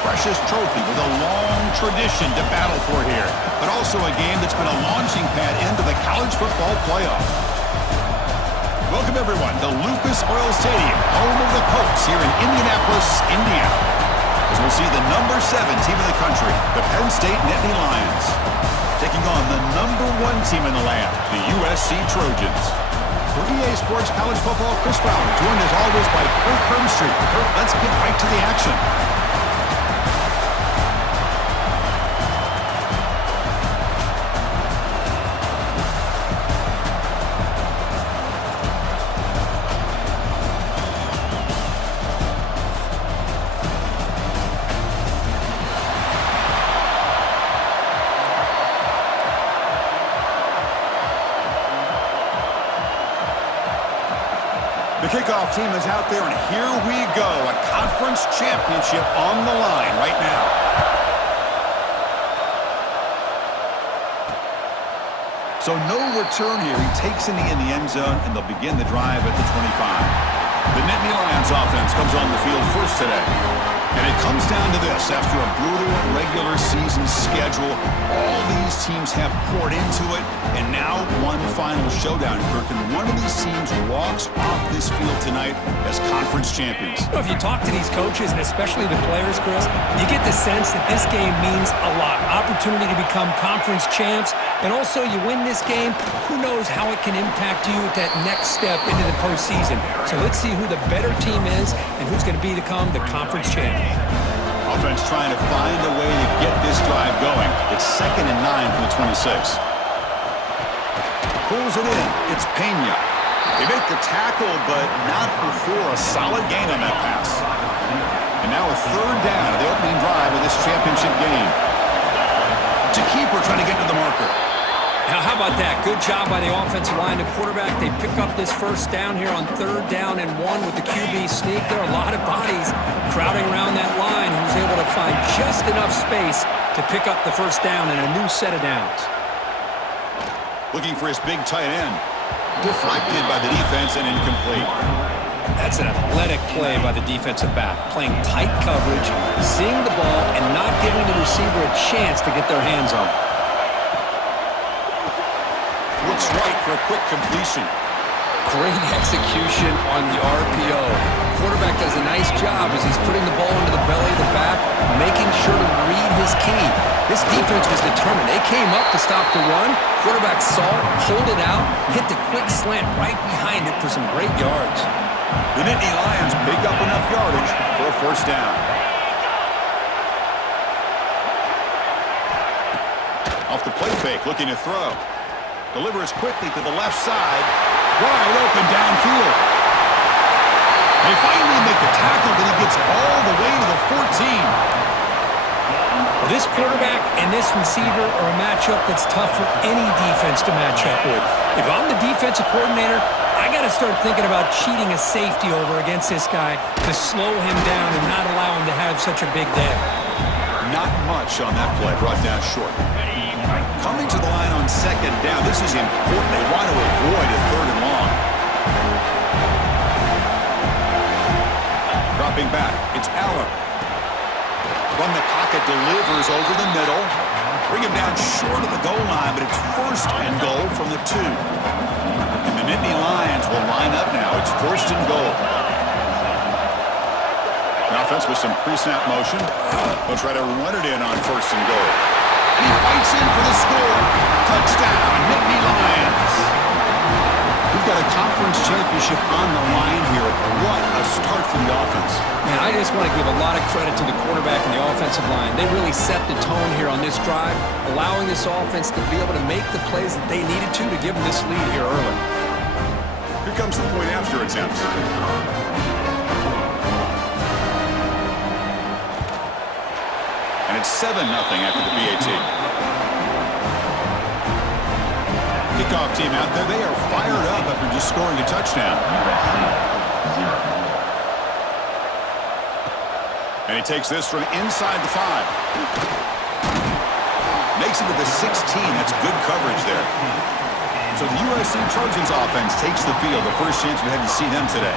precious trophy with a long tradition to battle for here, but also a game that's been a launching pad into the college football playoff. Welcome, everyone, to Lucas Oil Stadium, home of the Colts here in Indianapolis, Indiana. As we'll see the number 7 team in the country, the Penn State Nittany Lions, taking on the number 1 team in the land, the USC Trojans. For EA Sports College Football, Chris Fowler, joined as always by Kirk Hermstreet. Kirk, let's get right to the action. The kickoff team is out there, and here we go. A conference championship on the line right now. So no return here. He takes in the end zone, and they'll begin the drive at the 25. The Nittany Lions offense comes on the field first today. And it comes down to this. After a brutal regular season schedule, all these teams have poured into it, and now one final showdown, Kirk. And one of these teams walks off this field tonight as conference champions. If you talk to these coaches, and especially the players, Chris, you get the sense that this game means a lot. Opportunity to become conference champs, and also you win this game, who knows how it can impact you at that next step into the postseason. So let's see who the better team is and who's going to become the conference champ. Offense trying to find a way to get this drive going. It's 2nd and 9 from the 26. Pulls it in. It's Penn. They make the tackle, but not before a solid gain on that pass. And now a 3rd down of the opening drive of this championship game. It's a keeper trying to get to the marker. Now, how about that? Good job by the offensive line. The quarterback, they pick up this first down here on 3rd down and 1 with the QB sneak. There are a lot of bodies crowding around that line. He was able to find just enough space to pick up the first down and a new set of downs. Looking for his big tight end. Deflected by the defense and incomplete. That's an athletic play by the defensive back. Playing tight coverage, seeing the ball, and not giving the receiver a chance to get their hands on it. Looks right for a quick completion. Great execution on the RPO. Quarterback does a nice job as he's putting the ball into the belly of the back, making sure to read his key. This defense was determined. They came up to stop the run. Quarterback saw it, pulled it out, hit the quick slant right behind it for some great yards. The Nittany Lions pick up enough yardage for a first down. Off the play fake, looking to throw. Delivers quickly to the left side. Wide open downfield. They finally make the tackle, but he gets all the way to the 14. Well, this quarterback and this receiver are a matchup that's tough for any defense to match up with. If I'm the defensive coordinator, I got to start thinking about cheating a safety over against this guy to slow him down and not allow him to have such a big day. Not much on that play, brought down short. Coming to the line on 2nd down, this is important. They want to avoid a 3rd and long. Dropping back, it's Allen. From the pocket, delivers over the middle. Bring him down short of the goal line, but it's 1st and goal from the 2. And the Nittany Lions will line up now. It's 1st and goal. The offense with some pre-snap motion. They'll try to run it in on 1st and goal. And he fights in for the score. Touchdown, Nittany Lions. We've got a conference championship on the line here. What a start for the offense. Man, I just want to give a lot of credit to the quarterback and the offensive line. They really set the tone here on this drive, allowing this offense to be able to make the plays that they needed to give them this lead here early. Here comes the point after attempt. And it's 7-0 after the PAT. Kickoff team out there. They are fired up after just scoring a touchdown. And he takes this from inside the 5. Makes it to the 16. That's good coverage there. So the USC Trojans offense takes the field. The first chance we had to see them today.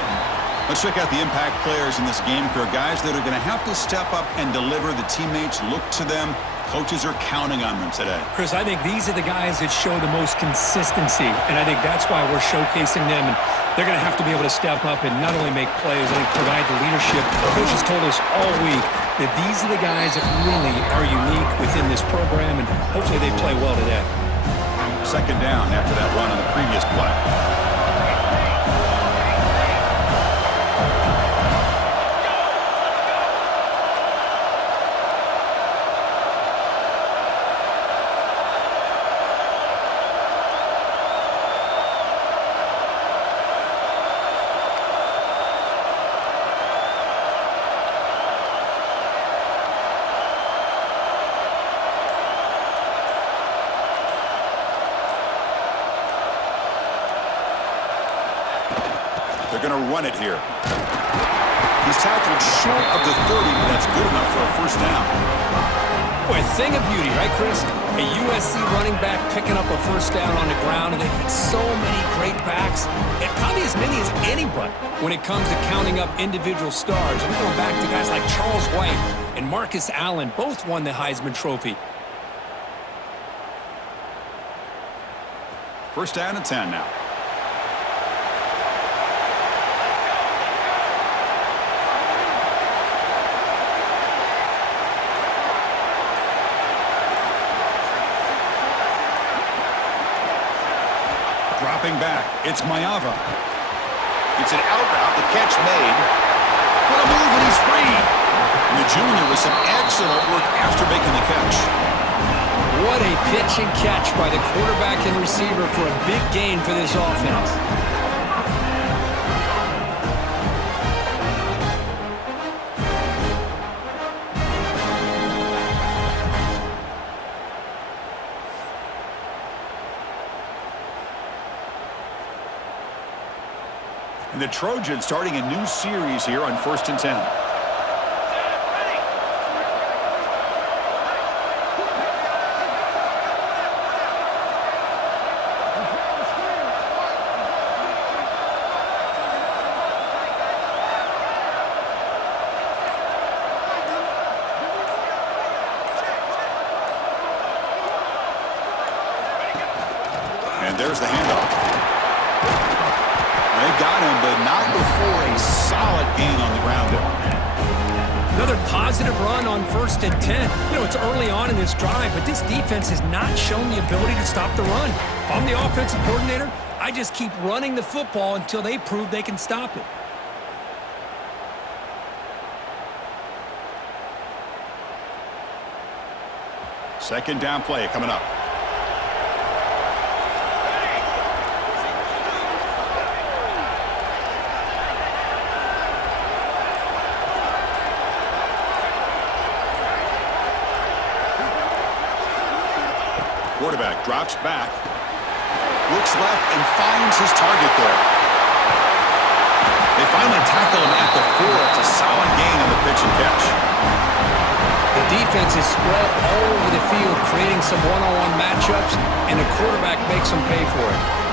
Let's check out the impact players in this game here. Guys that are going to have to step up and deliver. The teammates look to them. Coaches are counting on them today. Chris, I think these are the guys that show the most consistency, and I think that's why we're showcasing them. And they're going to have to be able to step up and not only make plays, I think provide the leadership. Coaches told us all week that these are the guys that really are unique within this program, and hopefully they play well today. Second down after that run on the previous play. They're going to run it here. He's tackled short of the 30, but that's good enough for a first down. Boy, a thing of beauty, right, Chris? A USC running back picking up a first down on the ground, and they've had so many great backs, and probably as many as anybody when it comes to counting up individual stars. I'm going back to guys like Charles White and Marcus Allen. Both won the Heisman Trophy. First down and 10 now. Dropping back, it's Mayava. It's an out route, the catch made. What a move, and he's free. And the junior with some excellent work after making the catch. What a pitch and catch by the quarterback and receiver for a big gain for this offense. And the Trojans starting a new series here on 1st and 10. And there's the handoff. They got him, but not before a solid gain on the ground there. Another positive run on 1st and 10. You know, it's early on in this drive, but this defense has not shown the ability to stop the run. If I'm the offensive coordinator, I just keep running the football until they prove they can stop it. Second down play coming up. Quarterback drops back, looks left, and finds his target there. They finally tackle him at the 4. It's a solid gain on the pitch and catch. The defense is spread all over the field, creating some one-on-one matchups, and the quarterback makes them pay for it.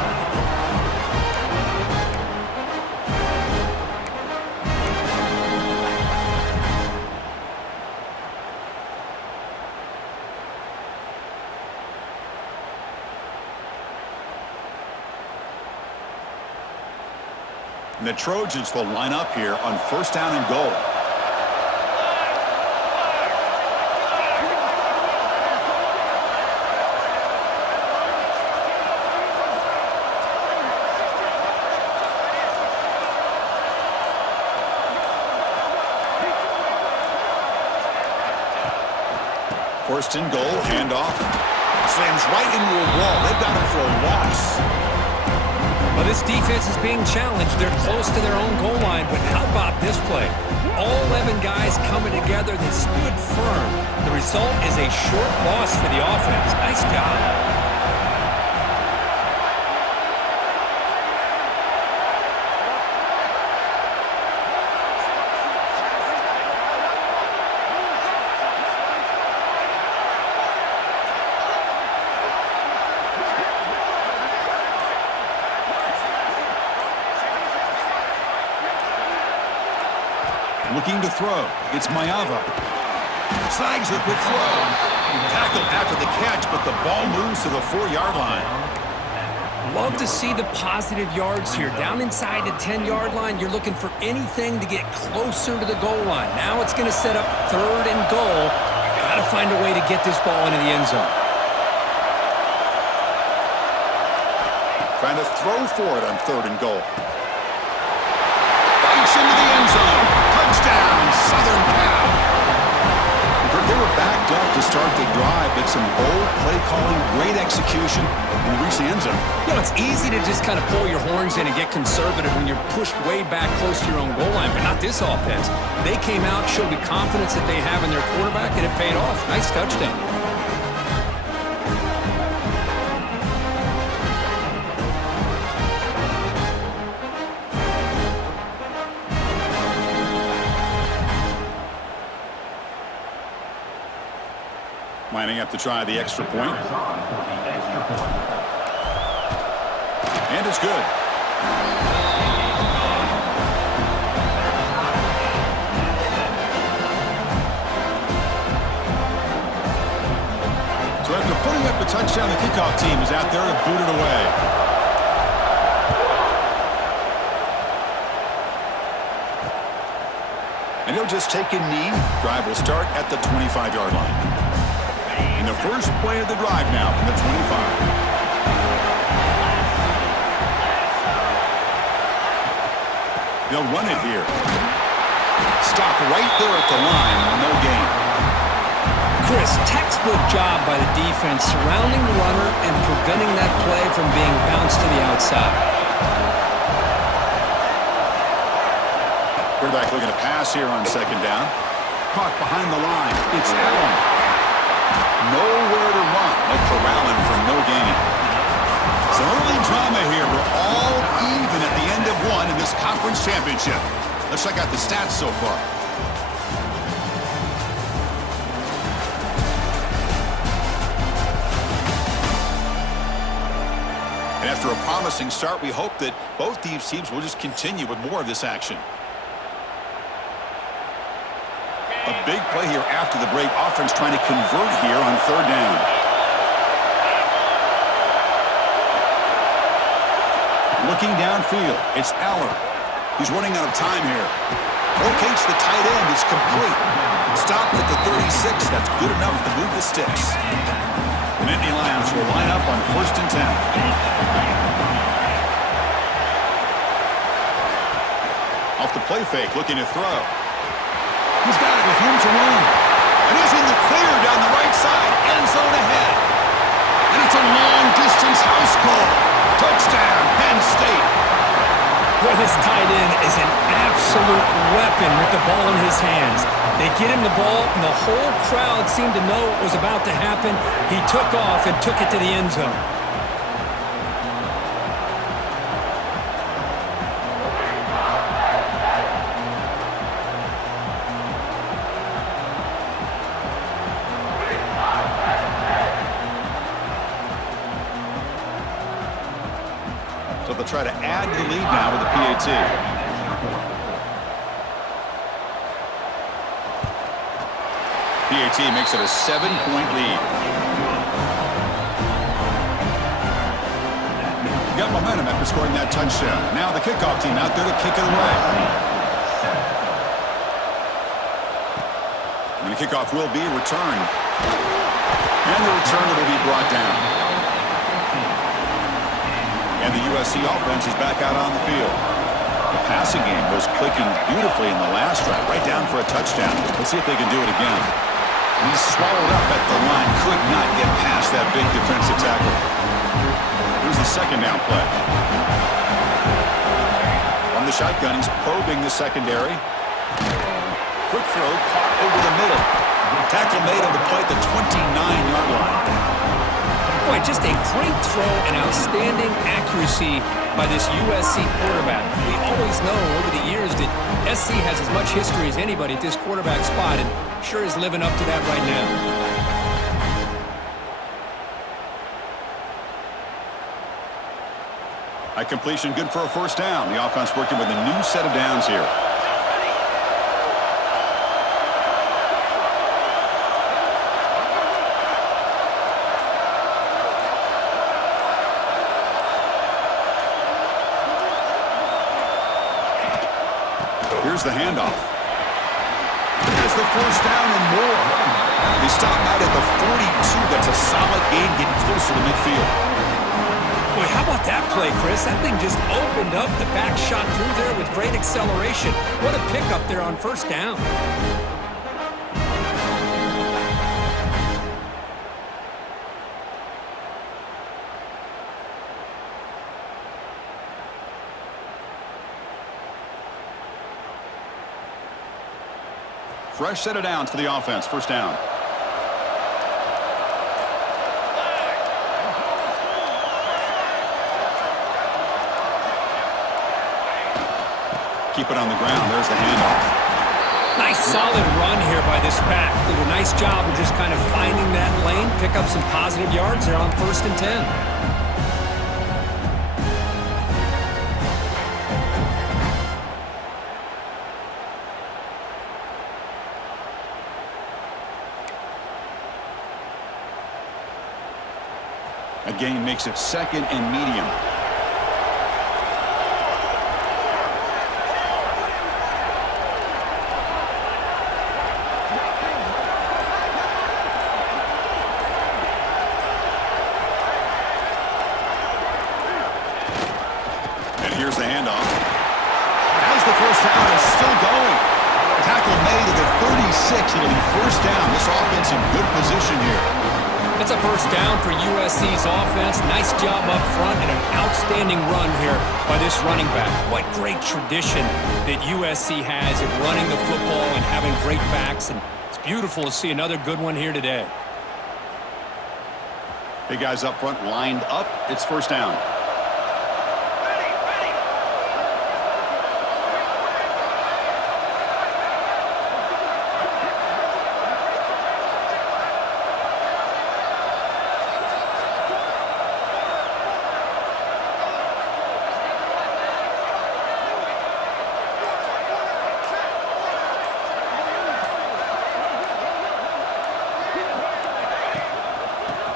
And the Trojans will line up here on 1st down and goal. First and goal, handoff. Slams right into a wall. They've got him for a loss. Well, this defense is being challenged. They're close to their own goal line, but how about this play? All 11 guys coming together. They stood firm. The result is a short loss for the offense. Nice job. Looking to throw. It's Mayava. Snags the quick throw. Tackled after the catch, but the ball moves to the 4-yard line. Love to see the positive yards here. Down inside the 10-yard line, you're looking for anything to get closer to the goal line. Now it's going to set up 3rd and goal. Got to find a way to get this ball into the end zone. Trying to throw for it on 3rd and goal. Bites into the end zone. Touchdown, Southern Cal. They were backed up to start the drive, but some bold play calling, great execution, and reach the end zone. You know, it's easy to just kind of pull your horns in and get conservative when you're pushed way back close to your own goal line, but not this offense. They came out, showed the confidence that they have in their quarterback, and it paid off. Nice touchdown. Lining up to try the extra point. And it's good. So after putting up the touchdown, the kickoff team is out there to boot it away. And he'll just take a knee. Drive will start at the 25-yard line. In the first play of the drive now from the 25. They'll run it here. Stop right there at the line. No gain. Chris, textbook job by the defense surrounding the runner and preventing that play from being bounced to the outside. Quarterback looking to pass here on 2nd down. Caught behind the line. It's Allen. Nowhere to run. No corralling for no gain. Some early drama here. We're all even at the end of one in this conference championship. Let's check out the stats so far. And after a promising start, we hope that both these teams will just continue with more of this action. A big play here after the break. Offense trying to convert here on 3rd down. Looking downfield. It's Aller. He's running out of time here. Locates the tight end. It's complete. Stopped at the 36. That's good enough to move the sticks. The Nittany Lions will line up on 1st and 10. Off the play fake. Looking to throw. He's got it with room to run. And he's in the clear down the right side. End zone ahead. And it's a long-distance house call. Touchdown, Penn State. Boy, this tight end is an absolute weapon with the ball in his hands. They get him the ball, and the whole crowd seemed to know what was about to happen. He took off and took it to the end zone. So they'll try to add the lead now with the PAT. PAT makes it a 7-point lead. Got momentum after scoring that touchdown. Now the kickoff team out there to kick it away. And the kickoff will be returned. And the return will be brought down. And the USC offense is back out on the field. The passing game was clicking beautifully in the last drive, right down for a touchdown. Let's see if they can do it again. He's swallowed up at the line, could not get past that big defensive tackle. Here's the 2nd down play. On the shotgun, he's probing the secondary. Quick throw, caught over the middle. Tackle made on the play at the 29-yard line. Boy, just a great throw and outstanding accuracy by this USC quarterback. We always know over the years that SC has as much history as anybody at this quarterback spot, and sure is living up to that right now. High completion, good for a 1st down. The offense working with a new set of downs here. Here's the handoff. Here's the first down and more. They stop out at the 42. That's a solid gain, getting closer to midfield. Boy, how about that play, Chris? That thing just opened up. The back shot through there with great acceleration. What a pickup there on first down. Fresh set of downs for the offense. First down. Keep it on the ground. There's the handoff. Nice solid run here by this back. Did a nice job of just kind of finding that lane, pick up some positive yards there on 1st and 10. A gain makes it 2nd and medium. And here's the handoff. As the first down is still going. Tackle made at the 36. It'll be first down. This offense in good position here. That's a first down for USC's offense. Nice job up front and an outstanding run here by this running back. What great tradition that USC has at running the football and having great backs. And it's beautiful to see another good one here today. Big guys up front lined up. It's first down.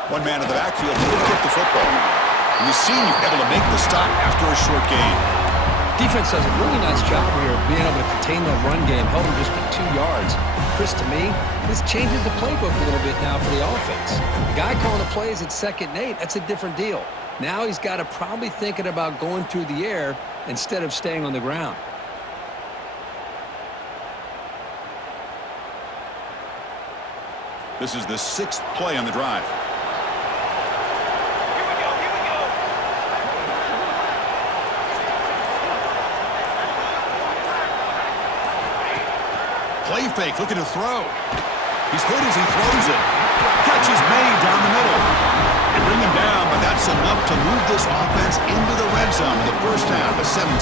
One man in the backfield didn't get the football. And the senior able to make the stop after a short gain. Defense does a really nice job here of being able to contain that run game, held him just for 2 yards. Chris, to me, this changes the playbook a little bit now for the offense. The guy calling the plays at 2nd and 8, that's a different deal. Now he's got to probably thinking about going through the air instead of staying on the ground. This is the 6th play on the drive. Play fake, looking to throw. He's hit as he throws it. Catch is made down the middle. They bring him down, but that's enough to move this offense into the red zone in the first half of 17.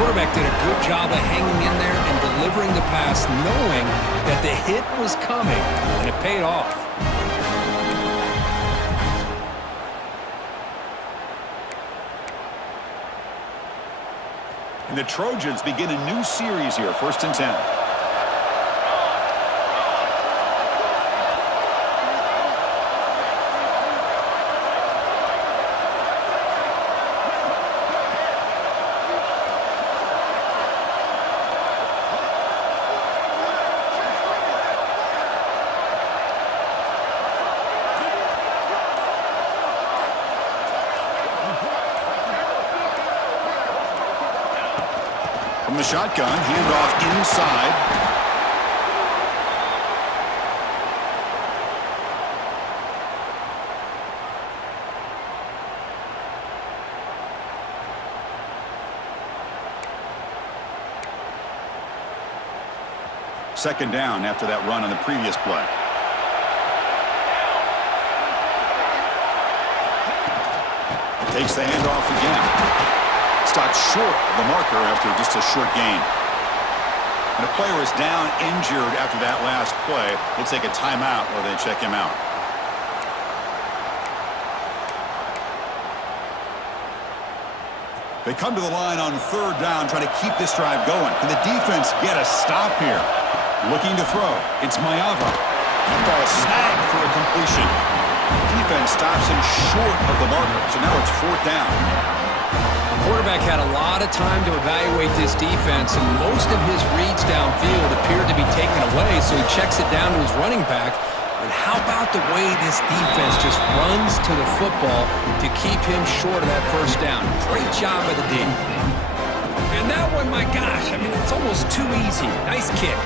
Quarterback did a good job of hanging in there and delivering the pass, knowing that the hit was coming, and it paid off. And the Trojans begin a new series here, 1st and 10. From the shotgun, handoff inside. Second down after that run on the previous play. Takes the handoff again. Stopped short of the marker after just a short gain. And a player is down injured after that last play. They take a timeout while they check him out. They come to the line on 3rd down, trying to keep this drive going. Can the defense get a stop here? Looking to throw. It's Mayava. And ball snagged for a completion. Defense stops him short of the marker, so now it's 4th down. Quarterback had a lot of time to evaluate this defense, and most of his reads downfield appeared to be taken away, so he checks it down to his running back. And how about the way this defense just runs to the football to keep him short of that first down? Great job by the D. And that one, my gosh, I mean, it's almost too easy. Nice kick.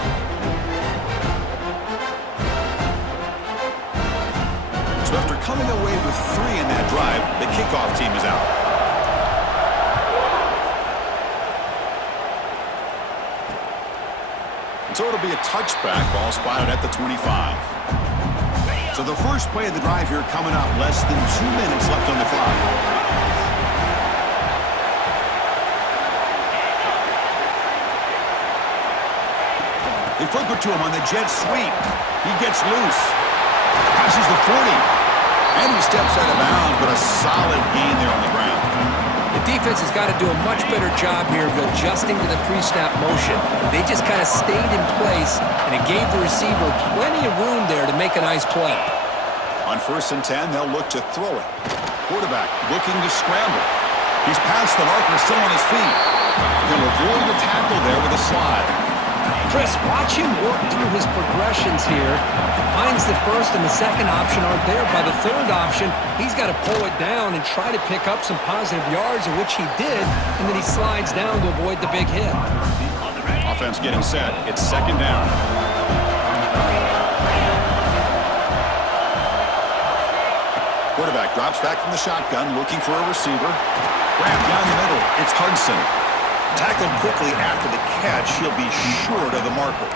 So after coming away with 3 in that drive, the kickoff team is out. So it'll be a touchback, ball spotted at the 25. So the first play of the drive here coming up, less than 2 minutes left on the clock. They flip it to him on the jet sweep. He gets loose. Passes the 40. And he steps out of bounds, but a solid gain there on the ground. The defense has got to do a much better job here of adjusting to the pre-snap motion. They just kind of stayed in place, and it gave the receiver plenty of room there to make a nice play. On 1st and 10, they'll look to throw it. Quarterback looking to scramble. He's past the marker, still on his feet. He'll avoid the tackle there with a slide. Chris, watch him work through his progressions here. Finds the first and the second option aren't there. By the third option, he's got to pull it down and try to pick up some positive yards, of which he did, and then he slides down to avoid the big hit. Offense getting set. It's 2nd down. Quarterback drops back from the shotgun, looking for a receiver. Wrapped down the middle. It's Hudson. Tackled quickly after the catch. He'll be short of the marker.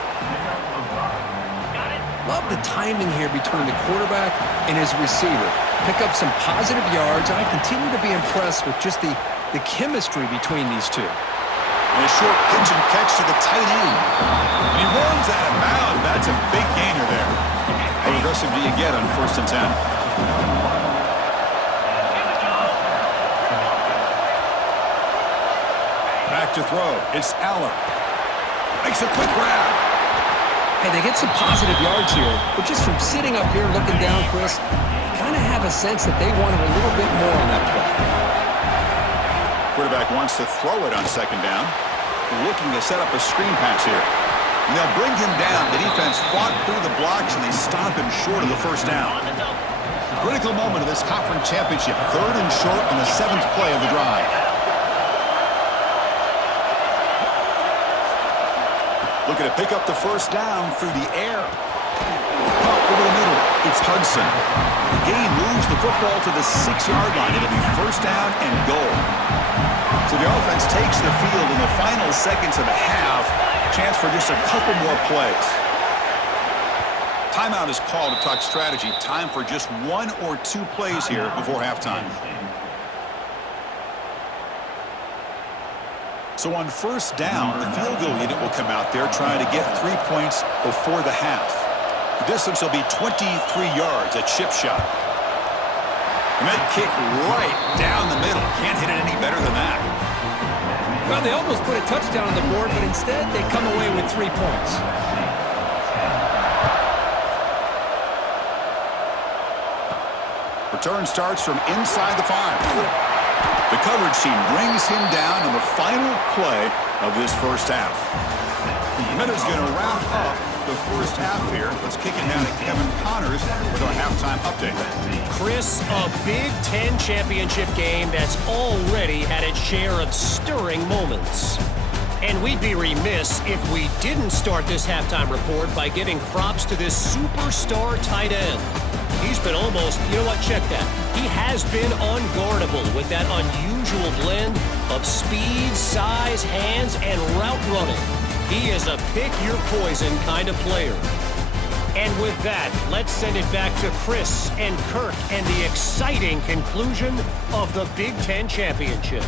Love the timing here between the quarterback and his receiver. Pick up some positive yards, and I continue to be impressed with just the chemistry between these two. And a short pitch and catch to the tight end. And he runs out of bounds. That's a big gainer there. How aggressive do you get on 1st and 10? Back to throw. It's Aller. Makes a quick grab. Hey, they get some positive yards here, but just from sitting up here looking down, Chris, you kind of have a sense that they wanted a little bit more on that play. Quarterback wants to throw it on 2nd down. Looking to set up a screen pass here. And they'll bring him down. The defense fought through the blocks, and they stop him short of the first down. Critical moment of this conference championship. 3rd and short on the 7th play of the drive. Looking to pick up the first down through the air. Up over the middle. It's Hudson. The gain moves the football to the 6-yard line. It'll be 1st down and goal. So the offense takes the field in the final seconds of the half. Chance for just a couple more plays. Timeout is called to talk strategy. Time for just 1 or 2 plays here before halftime. So on 1st down, the field goal unit will come out there trying to get 3 points before the half. The distance will be 23 yards, a chip shot. And that kick right down the middle. Can't hit it any better than that. Well, they almost put a touchdown on the board, but instead they come away with 3 points. Return starts from inside the 5. The coverage team brings him down on the final play of this first half. The minute's going to round up the first half here. Let's kick it down to Kevin Connors with our halftime update. Chris, a Big Ten championship game that's already had its share of stirring moments. And we'd be remiss if we didn't start this halftime report by giving props to this superstar tight end. He's been almost, you know what, check that. He has been unguardable with that unusual blend of speed, size, hands, and route running. He is a pick-your-poison kind of player. And with that, let's send it back to Chris and Kirk and the exciting conclusion of the Big Ten Championship.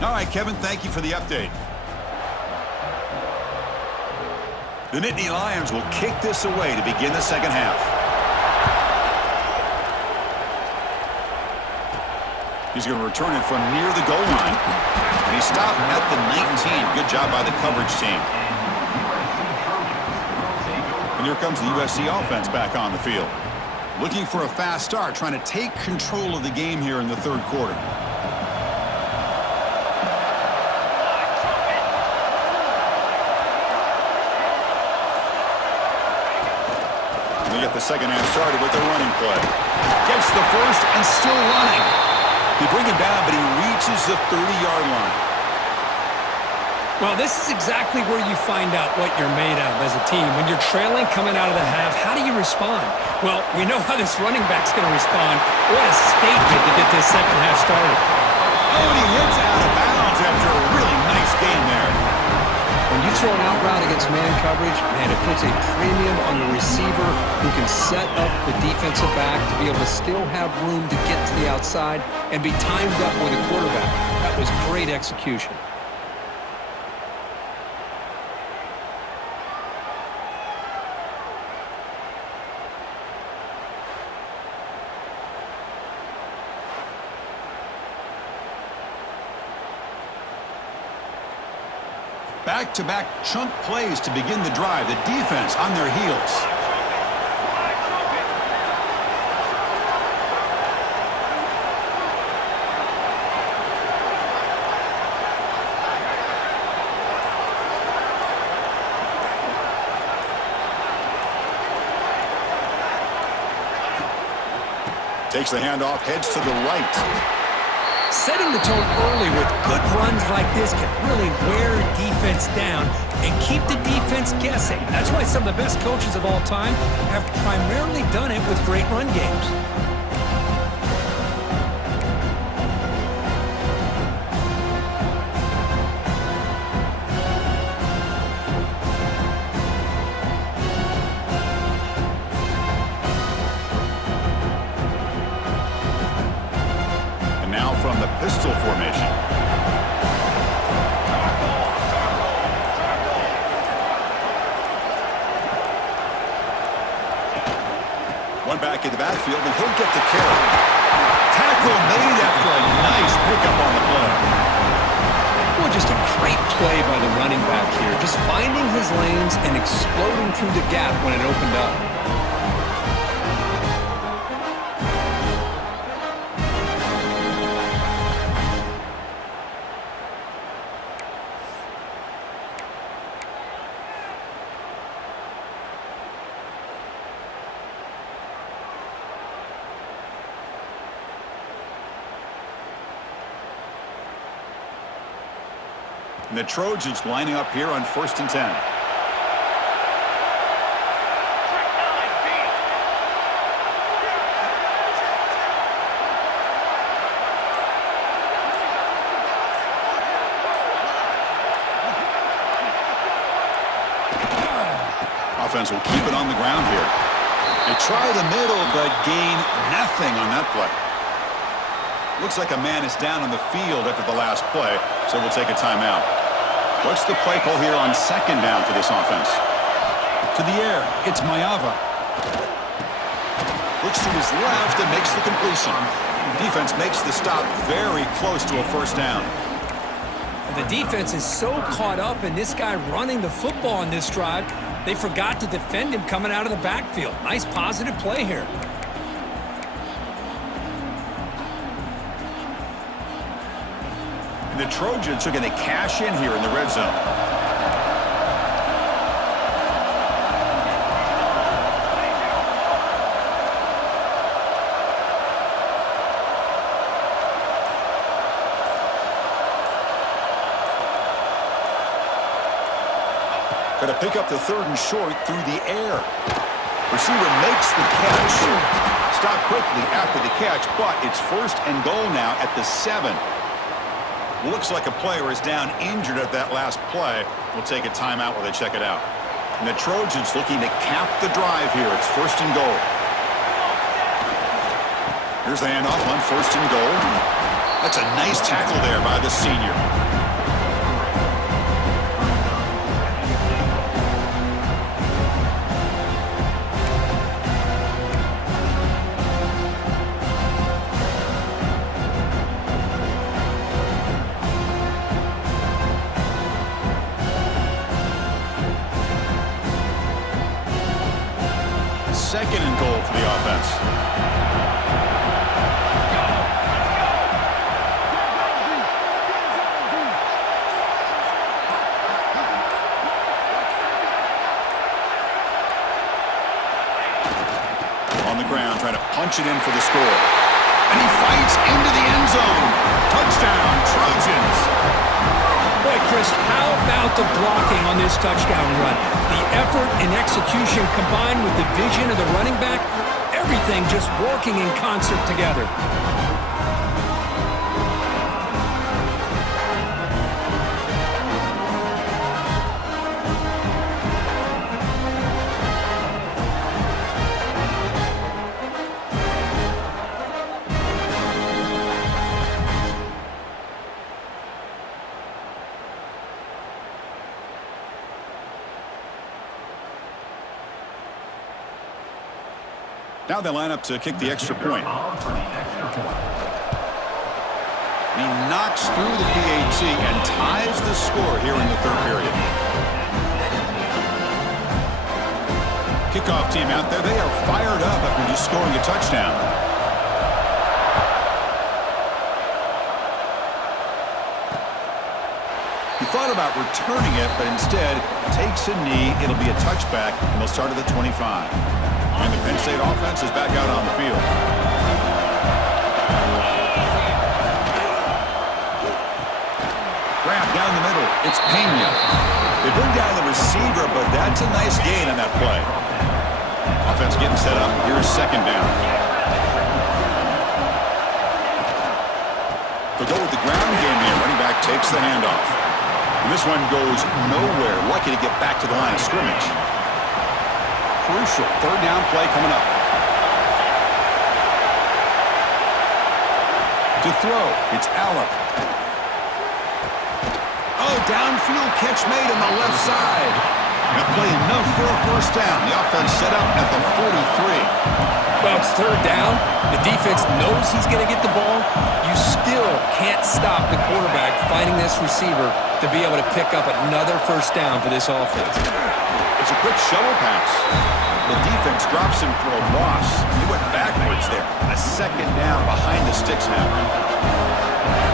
All right, Kevin, thank you for the update. The Nittany Lions will kick this away to begin the second half. He's going to return it from near the goal line. And he stopped at the 19. Good job by the coverage team. And here comes the USC offense back on the field. Looking for a fast start, trying to take control of the game here in the third quarter. They get the second half started with their running play. Gets the first and still running. They bring him down, but he reaches the 30-yard line. Well, this is exactly where you find out what you're made of as a team. When you're trailing coming out of the half, how do you respond? Well, we know how this running back's going to respond. What a statement to get this second half started. Oh, and he hits out of bounds after a really nice game there. When you throw an out route against man coverage, man, it puts a premium on the receiver who can set up the defensive back to be able to still have room to get to the outside and be timed up with a quarterback. That was great execution. Back-to-back chunk plays to begin the drive. The defense on their heels. Takes the handoff, heads to the right. Setting the tone early with good runs like this can really wear a defense down and keep the defense guessing. That's why some of the best coaches of all time have primarily done it with great run games. From the pistol formation. One back in the backfield, and he'll get the carry. Tackle made after a nice pickup on the play. Well, just a great play by the running back here. Just finding his lanes and exploding through the gap when it opened up. And the Trojans lining up here on 1st and 10. Offense will keep it on the ground here. They try the middle, but gain nothing on that play. Looks like a man is down on the field after the last play, so we'll take a timeout. What's the play call here on 2nd down for this offense? To the air, it's Mayava. Looks to his left and makes the completion. Defense makes the stop very close to a 1st down. The defense is so caught up in this guy running the football on this drive, they forgot to defend him coming out of the backfield. Nice positive play here. The Trojans are going to cash in here in the red zone. Going to pick up the 3rd and short through the air. Receiver makes the catch. Stop quickly after the catch, but it's 1st and goal now at the 7. Looks like a player is down injured at that last play. We'll take a timeout while they check it out. And the Trojans looking to cap the drive here. It's 1st and goal. Here's the handoff on 1st and goal. That's a nice tackle there by the senior. second and goal for the offense. On the ground, trying to punch it in for the score. And he fights into the end zone. Touchdown, Trojans. Boy, Chris, how about the blocking on this touchdown run? The effort and execution combined with the vision of the running back, everything just working in concert together. Now they line up to kick the extra point. He knocks through the PAT and ties the score here in the third period. Kickoff team out there, they are fired up after just scoring a touchdown. He thought about returning it, but instead takes a knee. It'll be a touchback, and they'll start at the 25. And the Penn State offense is back out on the field. Grab down the middle. It's Penn. They bring down the receiver, but that's a nice gain on that play. Offense getting set up. Here's second down. They'll go with the ground game here. Running back takes the handoff. And this one goes nowhere. Lucky to get back to the line of scrimmage. Crucial third down play coming up. To throw, it's Allen. Oh, downfield catch made on the left side. That play enough for a first down. The offense set up at the 43. Well, it's third down. The defense knows he's going to get the ball. You still can't stop the quarterback finding this receiver to be able to pick up another first down for this offense. It's a quick shovel pass. The defense drops him for a loss. He went backwards there. A second down behind the sticks now.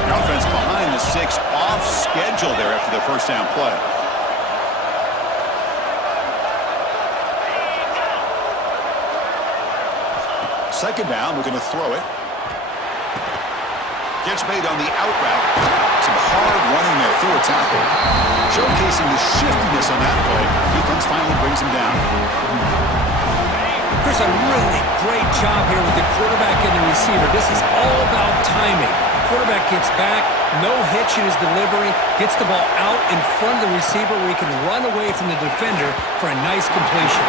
The offense behind the six, off schedule there after the first down play. Second down, we're going to throw it. Gets made on the out route. Some hard running there through a tackle. Showcasing the shiftiness on that play. Defense finally brings him down. Chris, a really great job here with the quarterback and the receiver. This is all about timing. Quarterback gets back, no hitch in his delivery, gets the ball out in front of the receiver where he can run away from the defender for a nice completion.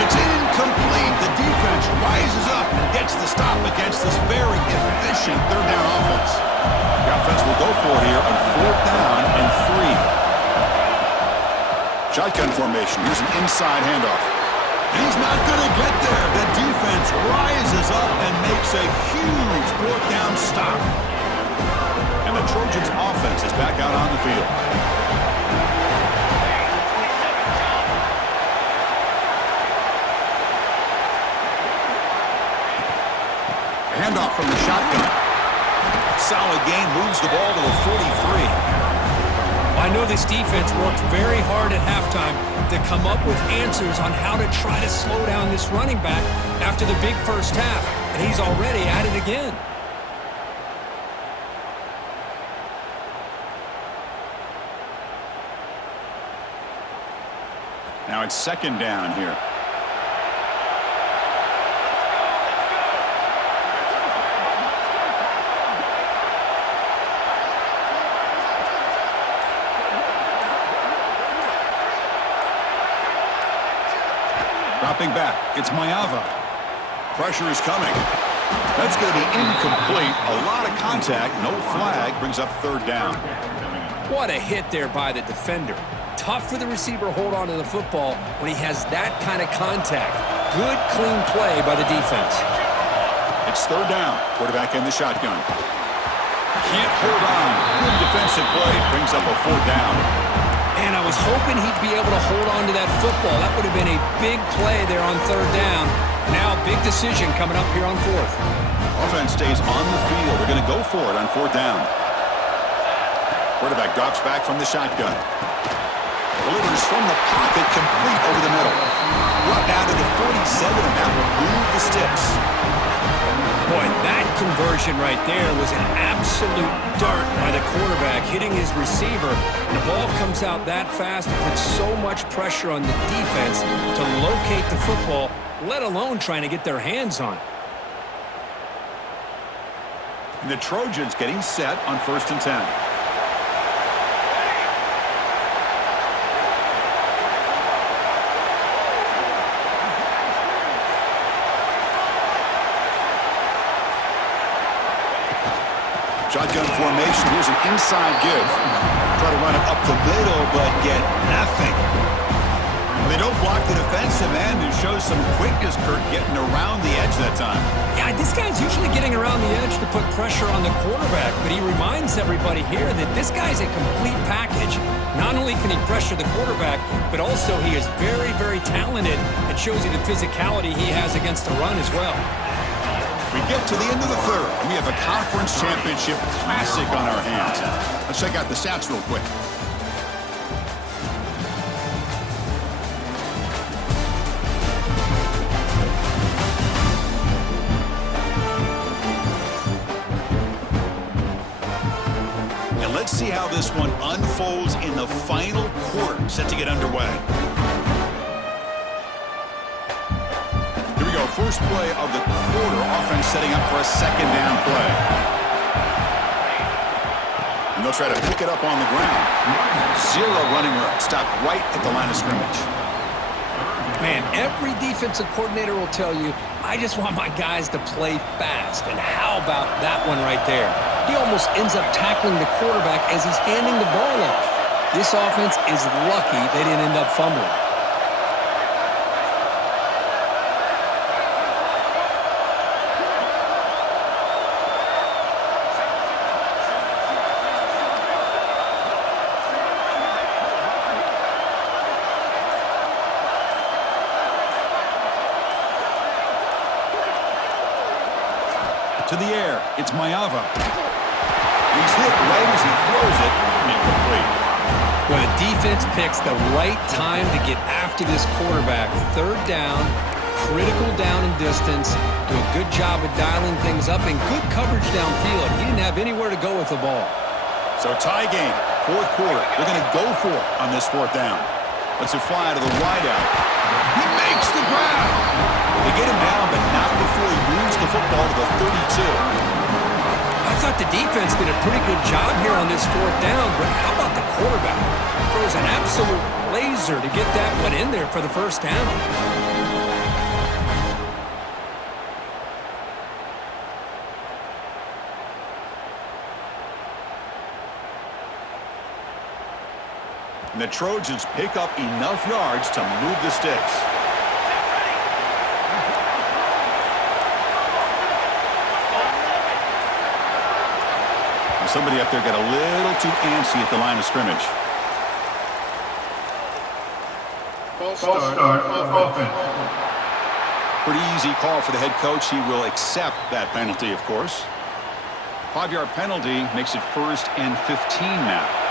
It's incomplete. The defense rises up and gets the stop against this very efficient third down offense. The offense will go for here on fourth down and 3. Shotgun formation. Here's an inside handoff. He's not going to get there. The defense rises up and makes a huge fourth down stop. And the Trojans offense is back out on the field. Handoff from the shotgun. Solid gain, moves the ball to the 43. I know this defense worked very hard at halftime to come up with answers on how to try to slow down this running back after the big first half, and he's already at it again. Now it's second down here. Dropping back, it's Mayava. Pressure is coming. That's going to be incomplete. A lot of contact, no flag, brings up third down. What a hit there by the defender. Tough for the receiver to hold on to the football when he has that kind of contact. Good, clean play by the defense. It's third down. Quarterback in the shotgun. Can't hold on. Good defensive play. Brings up a fourth down. And I was hoping hoping he'd be able to hold on to that football. That would have been a big play there on third down. Now, big decision coming up here on fourth. Offense stays on the field. They're going to go for it on fourth down. Quarterback drops back from the shotgun. Delivers from the pocket, complete over the middle. Brought down to the 47, and that will move the sticks. Boy, that conversion right there was an absolute dart by the quarterback, hitting his receiver. The ball comes out that fast and puts so much pressure on the defense to locate the football, let alone trying to get their hands on it. And the Trojans getting set on 1st and 10. Shotgun formation. Here's an inside give. Try to run it up the middle, but get nothing. And they don't block the defensive end, who shows some quickness, Kurt, getting around the edge that time. Yeah, this guy's usually getting around the edge to put pressure on the quarterback, but he reminds everybody here that this guy's a complete package. Not only can he pressure the quarterback, but also he is very, very talented. It shows you the physicality he has against the run as well. We get to the end of the third, and we have a conference championship classic on our hands. Let's check out the stats real quick. And let's see how this one unfolds in the final quarter, set to get underway. First play of the quarter, offense setting up for a second down play. And they'll try to pick it up on the ground. Zero running room. Stop right at the line of scrimmage. Man, every defensive coordinator will tell you, I just want my guys to play fast. And how about that one right there? He almost ends up tackling the quarterback as he's handing the ball off. This offense is lucky they didn't end up fumbling. To the air, it's Mayava. He's hit right as he throws it, incomplete. Well, the defense picks the right time to get after this quarterback. Third down, critical down and distance. Do a good job of dialing things up and good coverage downfield. He didn't have anywhere to go with the ball. So tie game, fourth quarter. They're going to go for it on this fourth down. Let's it fly to the wideout. He makes the grab. They get him down, but not before he moves the football to the 32. I thought the defense did a pretty good job here on this fourth down, but how about the quarterback? Throws an absolute laser to get that one in there for the first down. And the Trojans pick up enough yards to move the sticks. Somebody up there got a little too antsy at the line of scrimmage. False start offense. Pretty easy call for the head coach. He will accept that penalty, of course. 5-yard penalty makes it 1st and 15 now.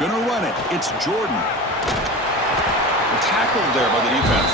Gonna run it. It's Jordan. Tackled there by the defense.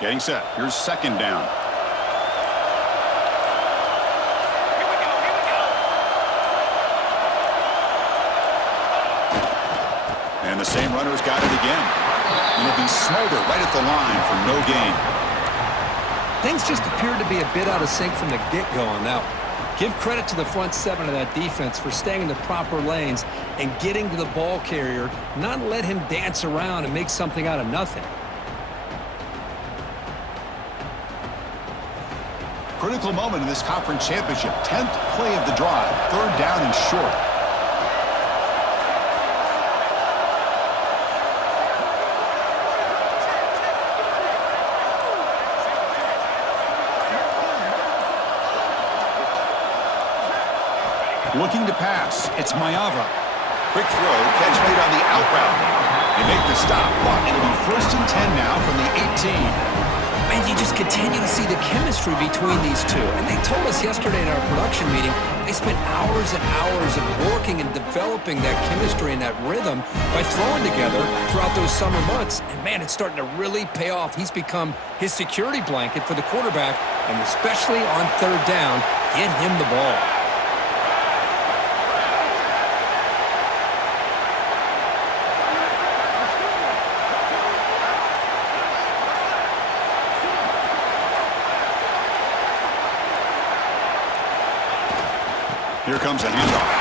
Getting set. Here's second down. And the same runner's got it again. smoldered right at the line for no gain. Things just appeared to be a bit out of sync from the get-go on that one. Give credit to the front seven of that defense for staying in the proper lanes and getting to the ball carrier, not let him dance around and make something out of nothing. Critical moment in this conference championship. 10th play of the drive. 3rd down and short. Looking to pass. It's Mayava. Quick throw. Catch made on the out route. They make the stop, but it'll be 1st and 10 now from the 18. And you just continue to see the chemistry between these two. And they told us yesterday in our production meeting, they spent hours and hours of working and developing that chemistry and that rhythm by throwing together throughout those summer months. And man, it's starting to really pay off. He's become his security blanket for the quarterback, and especially on 3rd down, get him the ball. Here comes a handoff.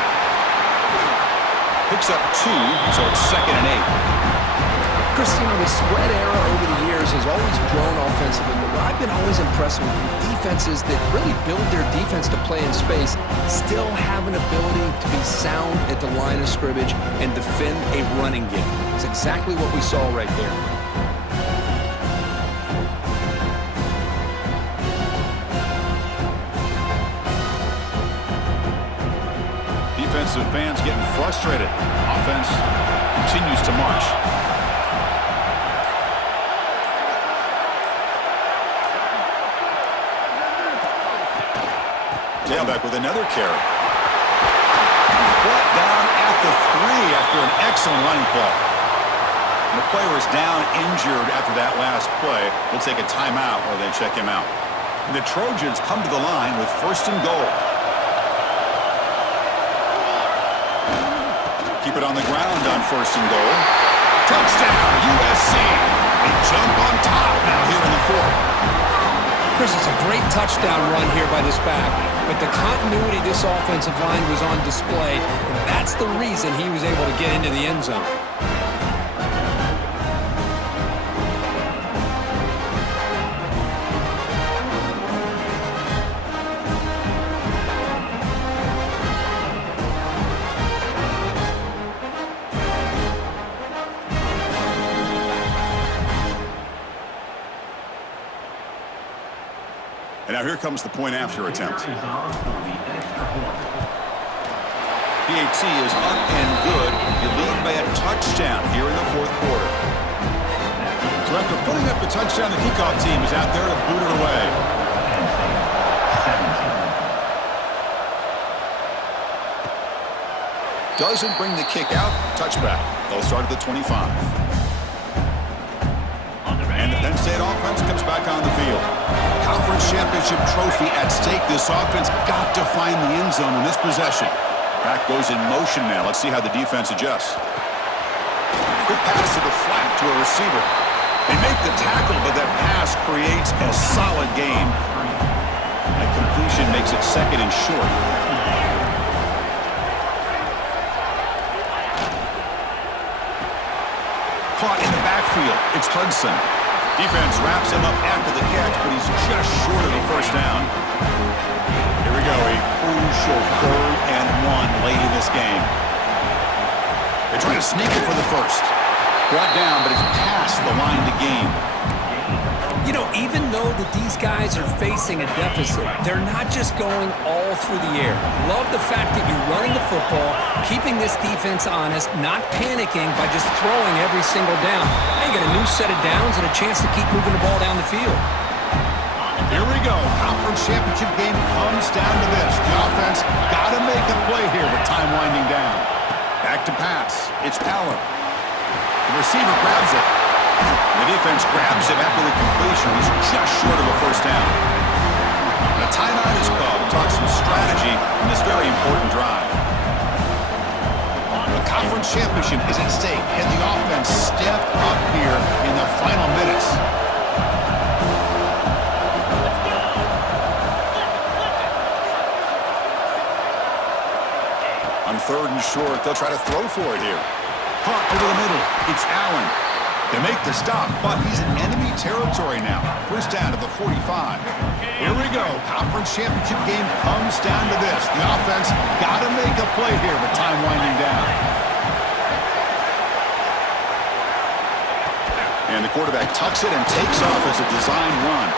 Picks up 2, so it's 2nd and 8. Chris, the spread era over the years has always grown offensively, but I've been always impressed with defenses that really build their defense to play in space, still have an ability to be sound at the line of scrimmage and defend a running game. It's exactly what we saw right there. Defensive fans getting frustrated. Offense continues to march. Tailback with another carry. Brought down at the 3 after an excellent running play. And the player is down injured after that last play. We'll take a timeout while they check him out. And the Trojans come to the line with 1st and goal. Keep it on the ground on 1st and goal. Touchdown, USC. They jump on top now here in the 4th. Chris, it's a great touchdown run here by this back, but the continuity of this offensive line was on display, and that's the reason he was able to get into the end zone. And now here comes the point-after attempt. PAT is up and good. You lead by a touchdown here in the 4th quarter. So after putting up the touchdown, the kickoff team is out there to boot it away. Doesn't bring the kick out. Touchback. They'll start at the 25. And the Penn State offense comes back on the field. Conference championship trophy at stake. This offense got to find the end zone in this possession. Back goes in motion now. Let's see how the defense adjusts. Good pass to the flat to a receiver. They make the tackle, but that pass creates a solid gain. That completion makes it 2nd and short. Caught in the backfield. It's Hudson. Defense wraps him up after the catch, but he's just short of the 1st down. Here we go, a crucial 3rd and 1 late in this game. They're trying to sneak it for the 1st. Brought down, but it's past the line to gain. You know, even though that these guys are facing a deficit, they're not just going all through the air. Love the fact that you're running the football, keeping this defense honest, not panicking by just throwing every single down. Now you got a new set of downs and a chance to keep moving the ball down the field. Here we go. Conference championship game comes down to this. The offense got to make a play here with time winding down. Back to pass. It's Allen. The receiver grabs it. The defense grabs him after the completion. He's just short of a 1st down. And a timeout is called to talk some strategy in this very important drive. The conference championship is at stake. Can the offense step up here in the fight short. They'll try to throw for it here. Caught over the middle. It's Allen. They make the stop, but he's in enemy territory now. First down to the 45. Here we go. Conference championship game comes down to this. The offense got to make a play here with time winding down. And the quarterback tucks it and takes off as a design run.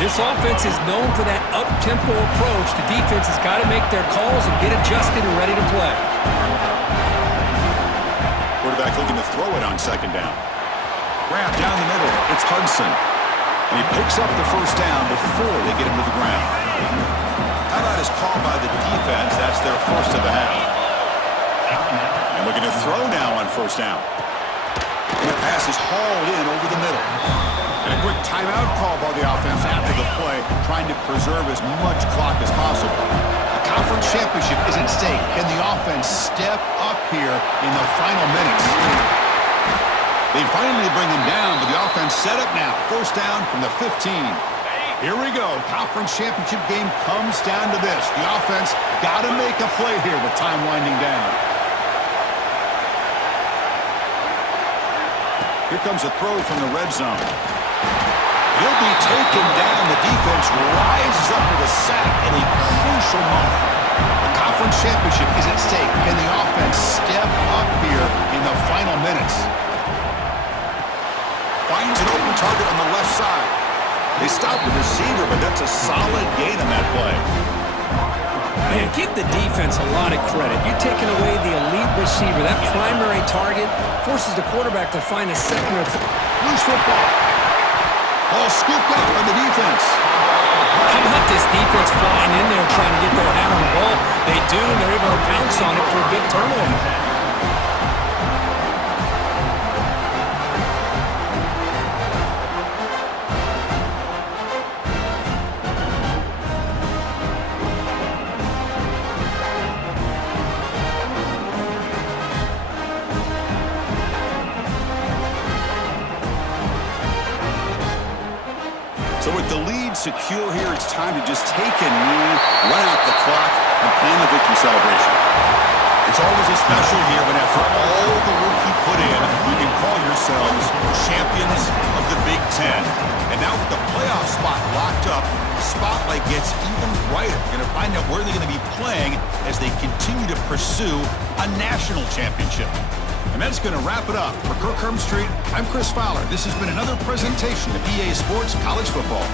This offense is known for that up-tempo approach. The defense has got to make their calls and get adjusted and ready to play. Quarterback looking to throw it on second down. Grab down the middle. It's Hudson. And he picks up the first down before they get him to the ground. Timeout is called by the defense. That's their first of the half. And looking to throw now on first down. And the pass is hauled in over the middle. And a quick timeout call by the offense after the play, trying to preserve as much clock as possible. A conference championship is at stake. Can the offense step up here in the final minutes? They finally bring him down, but the offense set up now. First down from the 15. Here we go. Conference championship game comes down to this. The offense got to make a play here with time winding down. Here comes a throw from the red zone. He'll be taken down. The defense rises up with a sack in a crucial moment. The conference championship is at stake. Can the offense step up here in the final minutes? Finds an open target on the left side. They stop the receiver, but that's a solid gain on that play. Man, give the defense a lot of credit. You're taking away the elite receiver. That primary target forces the quarterback to find a second or third. Loose football. Ball scooped up by the defense. How about this defense flying in there trying to get their hand on the ball? They do, and they're able to pounce on it for a big turnover. So with the lead secure here, it's time to just take a knee, run out the clock, and plan the victory celebration. It's always a special year, but after all the work you put in, you can call yourselves champions of the Big Ten. And now with the playoff spot locked up, the spotlight gets even brighter. You're going to find out where they're going to be playing as they continue to pursue a national championship. And that's going to wrap it up. For Kirk Street, I'm Chris Fowler. This has been another presentation of EA Sports College Football.